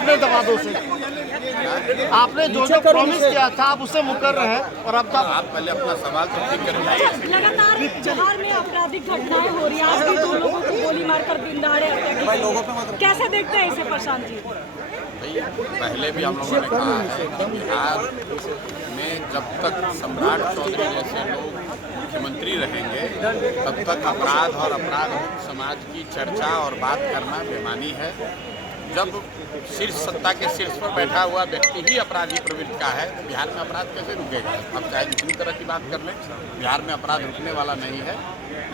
अपने दवादों से? आपने जो जो प्रॉमिस किया था आप उससे मुकर रहे हैं और अब तक आप पहले अपना सवाल तो ठीक करिए। लगातार बिहार में आपराधिक घटनाएं हो रही हैं। आज भी 2 लोगों को गोली मारकर दिनदहाड़े हत्या की गई। कैसे देखते हैं इसे प्रशांत जी? भाई पहले भी हम लोगों ने कहा है कि बिहार में जब तक सम्राट चौधरी जैसे लोग मुख्यमंत्री रहेंगे तब तक अपराध और अपराध समाज की चर्चा और बात करना बेमानी है। जब शीर्ष सत्ता के शीर्ष पर बैठा हुआ व्यक्ति ही अपराधी प्रवृत्ति का है तो बिहार में अपराध कैसे रुकेगा? अब चाहे जितनी तरह की बात कर लें, बिहार में अपराध रुकने वाला नहीं है।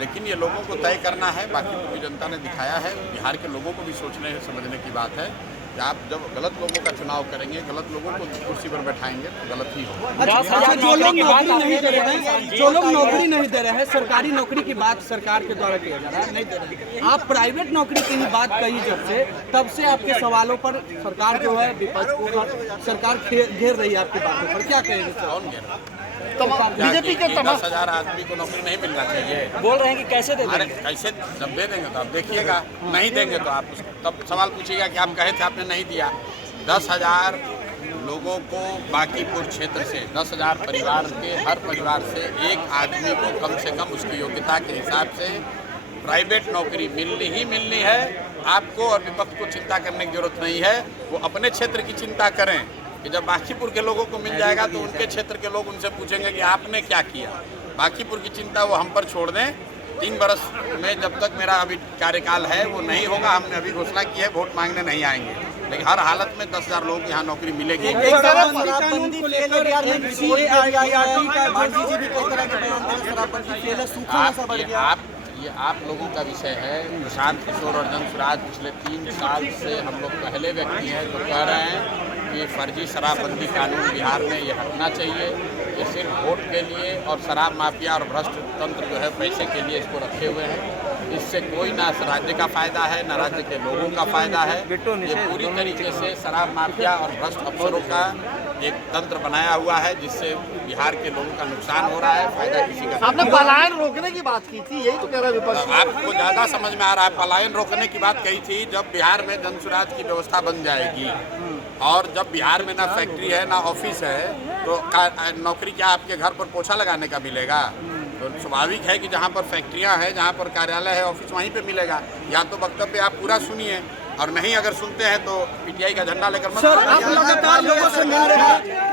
लेकिन ये लोगों को तय करना है, बाकी पूरी जनता ने दिखाया है। बिहार के लोगों को भी सोचने समझने की बात है कि आप जब गलत लोगों का चुनाव करेंगे, गलत लोगों को कुर्सी पर बैठाएंगे तो गलत ही होगा। अच्छा, जो लोग नौकरी नहीं दे रहे हैं, जो लोग नौकरी नहीं दे रहे हैं, सरकारी नौकरी की बात सरकार के द्वारा किया जा रहा है, नहीं दे रहे। आप प्राइवेट नौकरी की ही बात कही तब से आपके सवालों पर सरकार जो है विपक्ष को सरकार घेर रही है आपकी बातों पर, क्या कहेंगे? कौन घेर रहा? बीजेपी के 10,000 आदमी को नौकरी नहीं मिलना चाहिए? बोल रहे हैं कि कैसे दे अरे कैसे, जब दे देंगे तो आप देखिएगा, नहीं देंगे तो आप तब सवाल पूछिएगा कि आप कहे थे आपने नहीं दिया। 10,000 लोगों को बांकीपुर क्षेत्र से 10,000 परिवार के हर परिवार से एक आदमी को कम से कम उसकी योग्यता के हिसाब से प्राइवेट नौकरी मिलनी ही मिलनी है। आपको और विपक्ष को चिंता करने की जरूरत नहीं है। वो अपने क्षेत्र की चिंता करें कि जब बांकीपुर के लोगों को मिल जाएगा तो उनके क्षेत्र के लोग उनसे पूछेंगे कि आपने क्या किया। बांकीपुर की चिंता वो हम पर छोड़ दें। 3 बरस में जब तक मेरा अभी कार्यकाल है वो नहीं होगा। हमने अभी घोषणा की है, वोट मांगने नहीं आएंगे, लेकिन हर हालत में 10,000 लोगों को यहाँ नौकरी मिलेगी। आप लोगों का विषय है। प्रशांत किशोर और धनसुराज पिछले 3 साल से हम लोग पहले व्यक्ति हैं जो कह रहे हैं कि फर्जी शराबबंदी कानून बिहार में ये हटना चाहिए। ये सिर्फ वोट के लिए और शराब माफिया और भ्रष्ट तंत्र जो है पैसे के लिए इसको रखे हुए हैं। इससे कोई ना राज्य का फायदा है ना राज्य के लोगों का फायदा है। ये पूरी तरीके से शराब माफिया और भ्रष्ट अफसरों का एक तंत्र बनाया हुआ है जिससे बिहार के लोगों का नुकसान हो रहा है, फायदा किसी का। आपने पलायन रोकने की बात की थी, यही तो कह रहा है विपक्ष। आपको ज़्यादा समझ में आ रहा है। पलायन रोकने की बात कही थी जब बिहार में धनसुराज की व्यवस्था बन जाएगी और जब बिहार में ना फैक्ट्री है ना ऑफिस है तो नौकरी क्या आपके घर पर पोछा लगाने का मिलेगा? तो स्वाभाविक है कि जहाँ पर फैक्ट्रियाँ हैं, जहाँ पर कार्यालय है, ऑफिस वहीं पे मिलेगा। या तो वक्तव्य आप पूरा सुनिए और नहीं अगर सुनते हैं तो पीटीआई का झंडा लेकर मत। सर, आप लगातार लोगों से मिल रहे हैं।